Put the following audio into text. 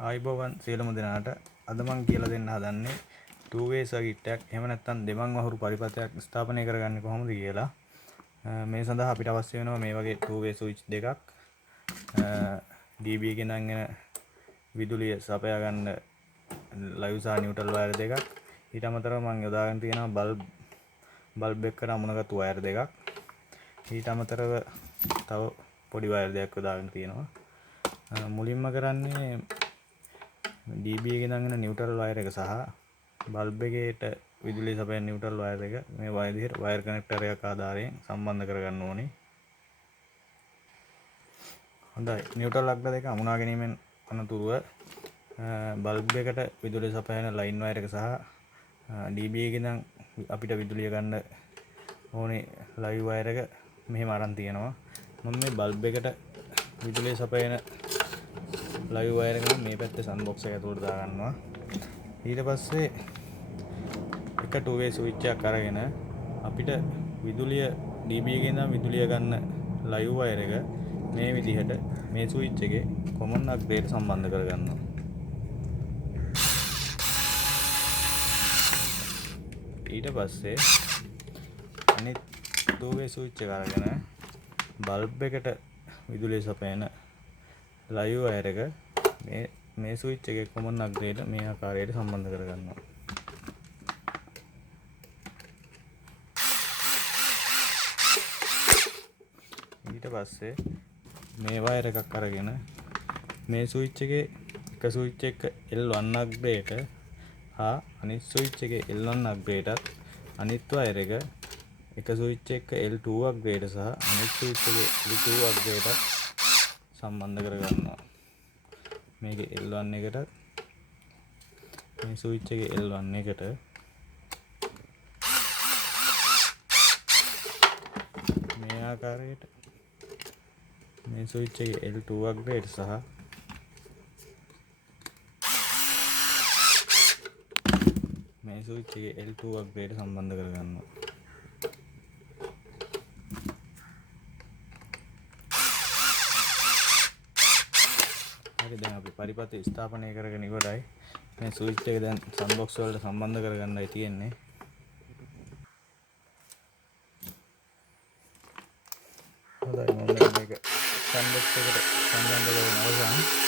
ආයිබෝවන් සියලුම දෙනාට අද මම කියලා දෙන්න හදන්නේ two way circuit එකක් එහෙම නැත්නම් දෙමන් වහුරු පරිපථයක් ස්ථාපනය කරගන්නේ කොහොමද කියලා. මේ සඳහා අපිට අවශ්‍ය වෙනවා මේ වගේ two way switch දෙකක්, dB එකෙන් එන විදුලිය සපයා ගන්න live සහ neutral wire දෙකක්. ඊට අමතරව මම යොදාගෙන තියෙනවා බල්බ් එකකට අමුණගත්තු wire දෙකක්. ඊට අමතරව තව පොඩි wire දෙකක් යොදාගෙන තියෙනවා. මුලින්ම කරන්නේ dB එකෙන් එන neutral wire එක සහ බල්බ් එකේට විදුලිය සපයන neutral wire එක මේ විදිහට wire connector එකක් ආධාරයෙන් සම්බන්ධ කරගන්න ඕනේ. හොඳයි, neutral අග්‍ර දෙක අමුණා ගැනීමෙන් අනතුරුව බල්බ් එකට විදුලිය සපයන line wire එක සහ dB එකෙන් අපිට විදුලිය ගන්න ඕනේ live wire එක මෙහෙම අරන් තියෙනවා. මම මේ බල්බ් එකට විදුලිය සපයන live wire එක මේ පැත්තේ sun box එක ඇතුළට දාගන්නවා. ඊට පස්සේ එක two way switch එකක් අරගෙන අපිට විදුලිය dB එකෙන් විදුලිය ගන්න live wire එක මේ විදිහට මේ switch එකේ common අග්‍රයට සම්බන්ධ කරගන්නවා. ඊට පස්සේ අනිත් two way switch එක අරගෙන බල්බ් එකට විදුලිය සපයන live wire එක මේ ස්විච් එකේ common අග්‍රයට මේ ආකාරයට සම්බන්ධ කරගන්නවා. ඊට පස්සේ මේ වයර් එකක් අරගෙන මේ ස්විච් එකේ එක ස්විච් එක L1 අග්‍රයට හා අනිත් ස්විච් එකේ L1 අග්‍රයටත් අනිත් වයර් එක ස්විච් එක L2 අග්‍රයට සහ අනිත් ස්විච් එකේ L2 අග්‍රයටත් සම්බන්ධ කරගන්නවා. මේකේ L1 එකට මේ ස්විච් එකේ L1 එකට මේ ආකාරයට මේ ස්විච් එකේ L2 අග්‍රයට සහ මේ ස්විච් එකේ L2 අග්‍රයට සම්බන්ධ කරගන්නවා. දැන් අපි පරිපථය ස්ථාපනය කරගෙන ඉවරයි. මේ ස්විච් එක දැන් sun box වලට සම්බන්ධ කරගන්නයි තියෙන්නේ. හොඳයි, මම මේක sun box එකට සම්බන්ධ කරගෙන අවසන්.